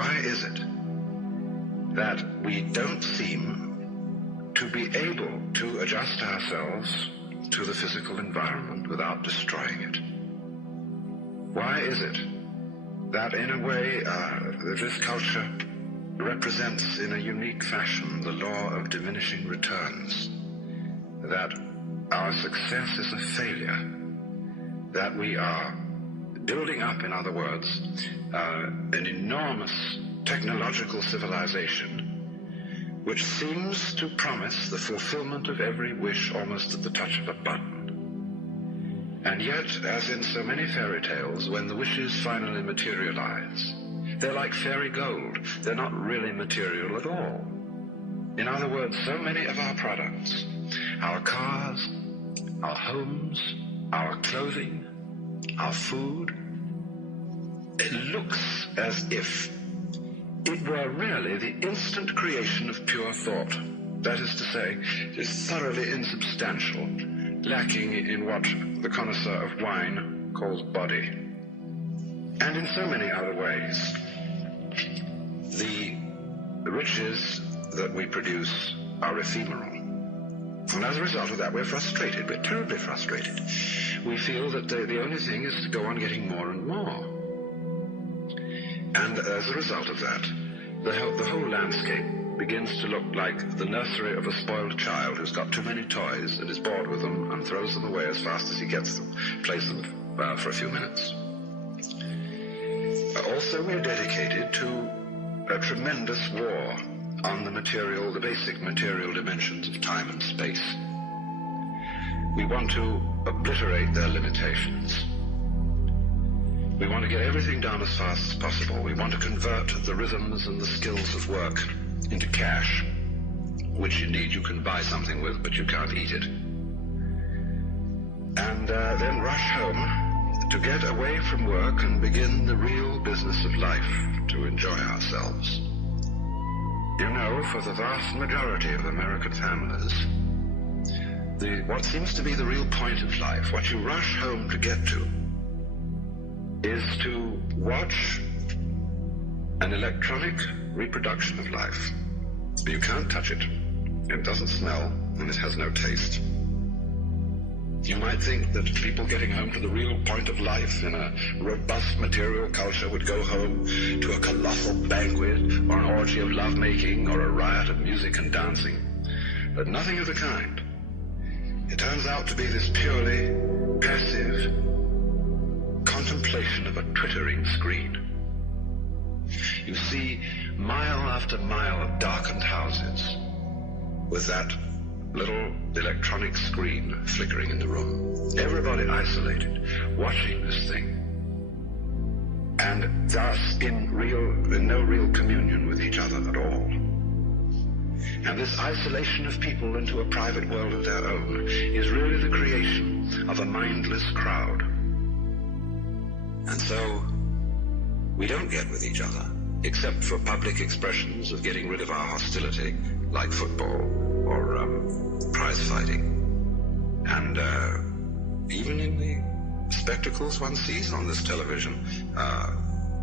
Why is it that we don't seem to be able to adjust ourselves to the physical environment without destroying it? Why is it that in a way this culture represents in a unique fashion the law of diminishing returns, that our success is a failure, that we are building up, in other words, an enormous technological civilization which seems to promise the fulfillment of every wish almost at the touch of a button. And yet, as in so many fairy tales, when the wishes finally materialize, they're like fairy gold. They're not really material at all. In other words, so many of our products, our cars, our homes, our clothing, our food, it looks as if it were really the instant creation of pure thought. That is to say, it is thoroughly insubstantial, lacking in what the connoisseur of wine calls body. And in so many other ways, the riches that we produce are ephemeral. And as a result of that, we're frustrated. We're terribly frustrated. We feel that the only thing is to go on getting more and more. And as a result of that, the whole landscape begins to look like the nursery of a spoiled child who's got too many toys and is bored with them and throws them away as fast as he gets them, plays them for a few minutes. Also, we're dedicated to a tremendous war on the basic material dimensions of time and space. We want to obliterate their limitations. We want to get everything done as fast as possible. We want to convert the rhythms and the skills of work into cash, which indeed you can buy something with, but you can't eat it. And then rush home to get away from work and begin the real business of life, to enjoy ourselves. You know, for the vast majority of American families, what seems to be the real point of life, what you rush home to get to, is to watch an electronic reproduction of life. You can't touch it. It doesn't smell, and it has no taste. You might think that people getting home to the real point of life in a robust material culture would go home to a colossal banquet or an orgy of lovemaking or a riot of music and dancing. But nothing of the kind. It turns out to be this purely passive contemplation of a twittering screen. You see mile after mile of darkened houses with that little electronic screen flickering in the room. Everybody isolated, watching this thing, and thus in no real communion with each other at all. And this isolation of people into a private world of their own is really the creation of a mindless crowd. And so we don't get with each other, except for public expressions of getting rid of our hostility, like football or prize fighting. And even in the spectacles one sees on this television,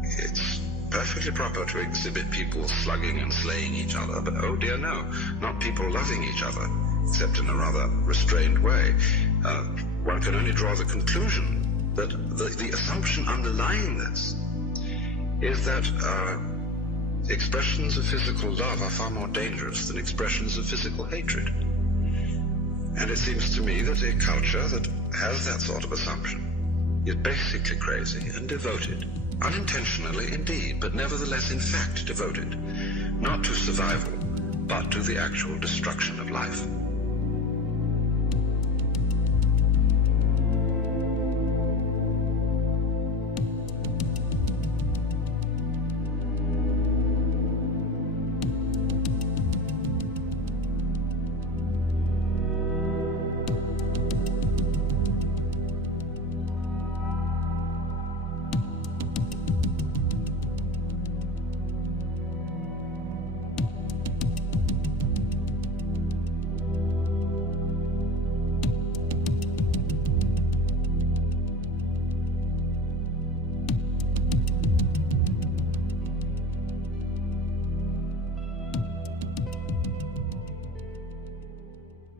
it's perfectly proper to exhibit people slugging and slaying each other, but oh dear no, not people loving each other, except in a rather restrained way. One can only draw the conclusion that the assumption underlying this is that expressions of physical love are far more dangerous than expressions of physical hatred. And it seems to me that a culture that has that sort of assumption is basically crazy and devoted, unintentionally indeed, but nevertheless in fact devoted, not to survival, but to the actual destruction of life.